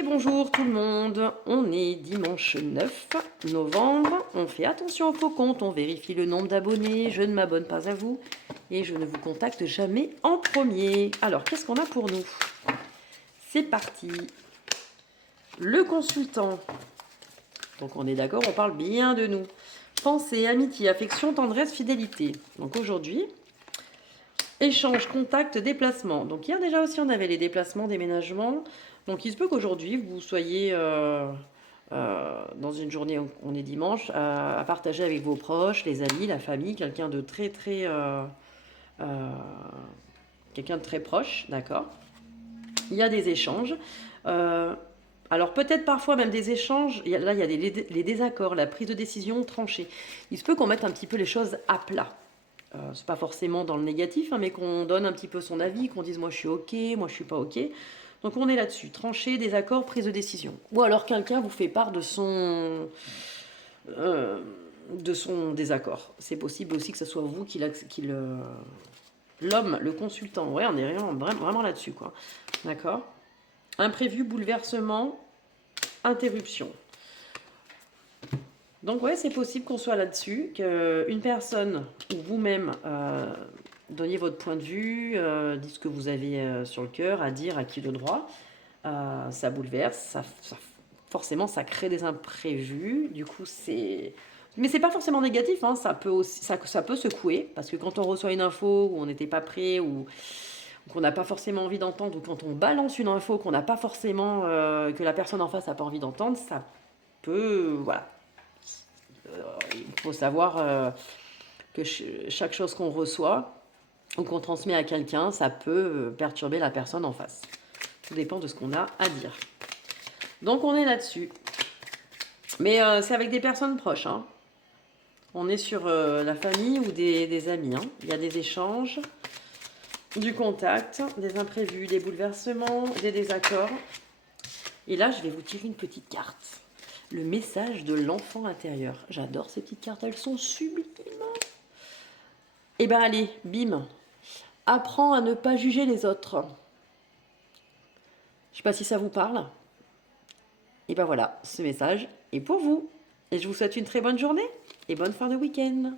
Et bonjour tout le monde, on est dimanche 9 novembre, on fait attention au faux compte, on vérifie le nombre d'abonnés, je ne m'abonne pas à vous et je ne vous contacte jamais en premier. Alors qu'est-ce qu'on a pour nous? C'est parti. Le consultant, donc on est d'accord, on parle bien de nous. Pensée, amitié, affection, tendresse, fidélité. Donc aujourd'hui, échange, contact, déplacement. Donc hier déjà aussi on avait les déplacements, déménagements. Donc il se peut qu'aujourd'hui vous soyez dans une journée, on est dimanche, à partager avec vos proches, les amis, la famille, quelqu'un de euh, quelqu'un de très proche, d'accord. Il y a des échanges. Euh, alors peut-être parfois même des échanges, là il y a les désaccords, la prise de décision tranchée. Il se peut qu'on mette un petit peu les choses à plat. C'est pas forcément dans le négatif, hein, mais qu'on donne un petit peu son avis, qu'on dise moi je suis ok, moi je suis pas ok. Donc on est là-dessus, tranché, désaccord, prise de décision. Ou alors quelqu'un vous fait part euh, de son désaccord. C'est possible aussi que ce soit vous l'homme, le consultant. Ouais, on est vraiment là-dessus, quoi. D'accord. Imprévu, bouleversement, interruption. Donc ouais, c'est possible qu'on soit là-dessus, qu'une personne ou vous-même donniez votre point de vue, dites ce que vous avez sur le cœur à dire, à qui le droit. Ça bouleverse, forcément ça crée des imprévus. Du coup c'est... Mais c'est pas forcément négatif, hein, ça peut aussi, ça peut secouer, parce que quand on reçoit une info où on n'était pas prêt, ou qu'on n'a pas forcément envie d'entendre, ou quand on balance une info qu'on n'a pas forcément, que la personne en face n'a pas envie d'entendre, ça peut... Voilà. Il faut savoir que chaque chose qu'on reçoit ou qu'on transmet à quelqu'un, ça peut perturber la personne en face. Tout dépend de ce qu'on a à dire. Donc on est là-dessus. Mais c'est avec des personnes proches. Hein. On est sur la famille ou des amis. Hein. Il y a des échanges, du contact, des imprévus, des bouleversements, des désaccords. Et là, je vais vous tirer une petite carte. Le message de l'enfant intérieur. J'adore ces petites cartes, elles sont sublimes. Eh ben allez, bim. Apprends à ne pas juger les autres. Je sais pas si ça vous parle. Et ben voilà, ce message est pour vous. Et je vous souhaite une très bonne journée et bonne fin de week-end.